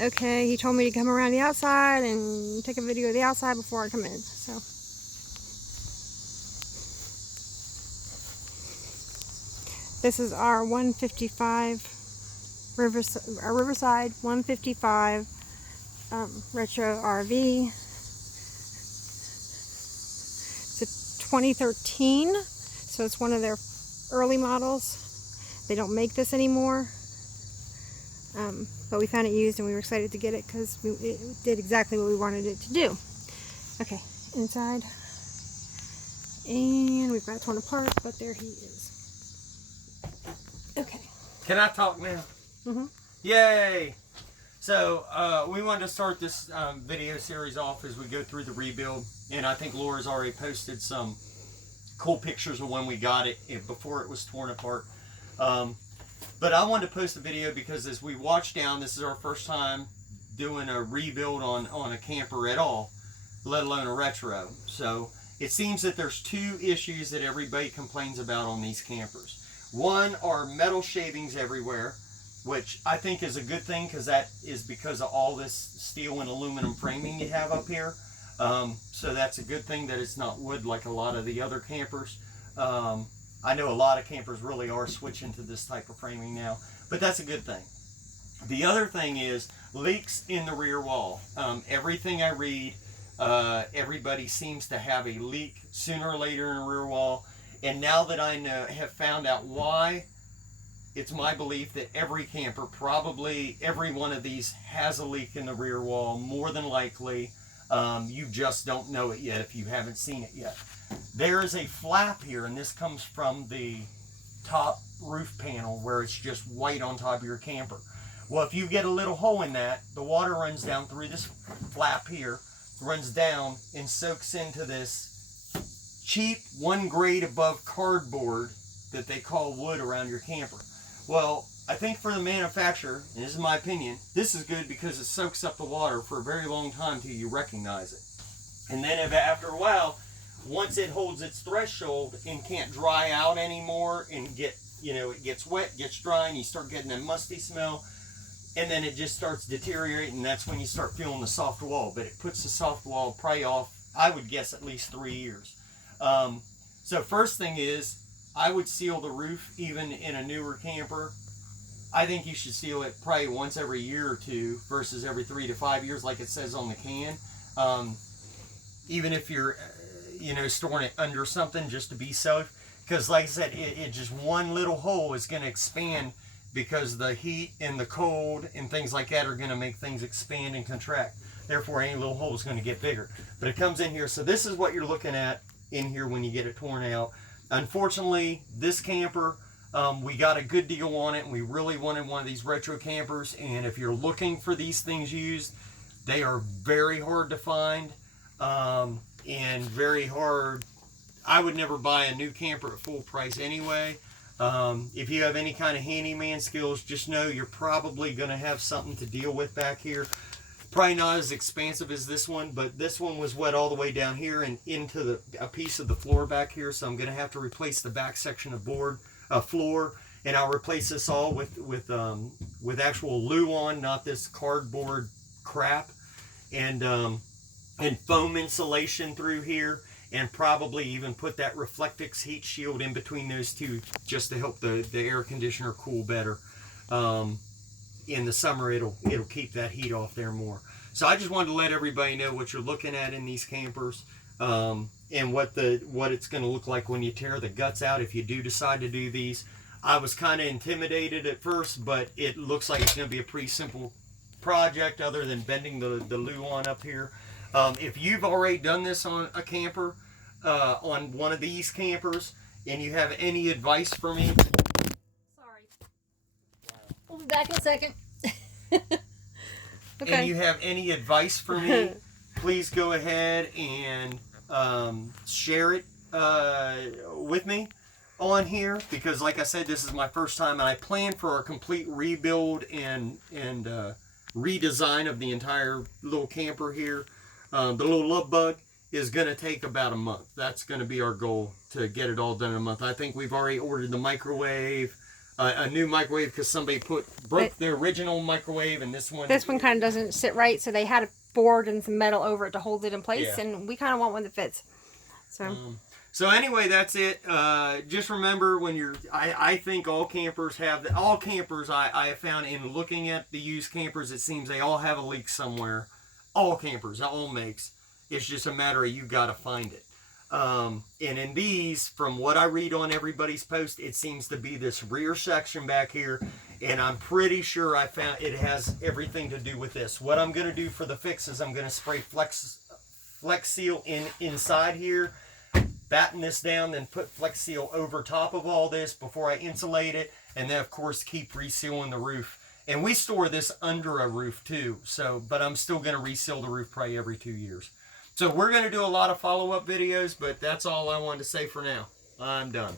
Okay, he told me to come around the outside and take a video of the outside before I come in. So this is our 155 Riverside 155 Retro RV. It's a 2013, so it's one of their early models. They don't make this anymore. But we found it used and we were excited to get it because it did exactly what we wanted it to do. Okay, inside. And we've got it torn apart, but there he is. Okay. Can I talk now? Mm-hmm. Yay! So, we wanted to start this video series off as we go through the rebuild. And I think Laura's already posted some cool pictures of when we got it before it was torn apart. But I wanted to post a video because as we watch down, this is our first time doing a rebuild on a camper at all, let alone a retro. So it seems that there's two issues that everybody complains about on these campers. One are metal shavings everywhere, which I think is a good thing because that is because of all this steel and aluminum framing you have up here. So that's a good thing that it's not wood like a lot of the other campers. I know a lot of campers really are switching to this type of framing now, but that's a good thing. The other thing is leaks in the rear wall. Everything I read, everybody seems to have a leak sooner or later in the rear wall. And now that I have found out why, it's my belief that every camper, probably every one of these, has a leak in the rear wall, more than likely. You just don't know it yet if you haven't seen it yet. There is a flap here, and this comes from the top roof panel where it's just white on top of your camper. Well, if you get a little hole in that, the water runs down through this flap here, runs down and soaks into this cheap 1 grade above cardboard that they call wood around your camper. Well, I think for the manufacturer, and this is my opinion, this is good because it soaks up the water for a very long time till you recognize it. And then after a while, once it holds its threshold and can't dry out anymore and it gets wet, gets dry, and you start getting that musty smell, and then it just starts deteriorating, and that's when you start feeling the soft wall. But it puts the soft wall probably off, I would guess, at least 3 years. So first thing is, I would seal the roof even in a newer camper. I think you should seal it probably once every year or two versus every 3 to 5 years like it says on the can. Even if you're storing it under something just to be safe, because like I said, it just one little hole is going to expand because the heat and the cold and things like that are going to make things expand and contract. Therefore, any little hole is going to get bigger. But it comes in here, so this is what you're looking at in here when you get it torn out. Unfortunately, this camper, we got a good deal on it, and we really wanted one of these retro campers. And if you're looking for these things used, they are very hard to find. And very hard. I would never buy a new camper at full price anyway. If you have any kind of handyman skills, just know you're probably going to have something to deal with back here. Probably not as expansive as this one, but this one was wet all the way down here and into a piece of the floor back here. So I'm going to have to replace the back section of floor, and I'll replace this all with actual Luan, not this cardboard crap, and foam insulation through here, and probably even put that Reflectix heat shield in between those two just to help the air conditioner cool better. In the summer, it'll keep that heat off there more. So I just wanted to let everybody know what you're looking at in these campers, and what it's going to look like when you tear the guts out if you do decide to do these. I was kind of intimidated at first, but it looks like it's going to be a pretty simple project other than bending the Luan up here. If you've already done this on a camper, on one of these campers, and you have any advice for me... Sorry. We'll be back in a second. Okay. And you have any advice for me, please go ahead and share it with me on here, because like I said, this is my first time, and I plan for a complete rebuild and redesign of the entire little camper here. The little Lovebug is going to take about a month. That's going to be our goal, to get it all done in a month. I think we've already ordered the microwave. a new microwave because somebody broke the original microwave, and this one kind of doesn't sit right, so they had a board and some metal over it to hold it in place, Yeah. and we kind of want one that fits. So anyway, that's it. Just remember when you're, I think all campers I have found in looking at the used campers, it seems they all have a leak somewhere. All campers, all makes. It's just a matter of you got to find it. And in these, from what I read on everybody's post, it seems to be this rear section back here. And I'm pretty sure I found it has everything to do with this. What I'm going to do for the fix is I'm going to spray Flex Seal inside here, batten this down, then put Flex Seal over top of all this before I insulate it. And then, of course, keep resealing the roof. And we store this under a roof too. So, but I'm still going to reseal the roof probably every 2 years. So we're going to do a lot of follow-up videos, but that's all I wanted to say for now. I'm done.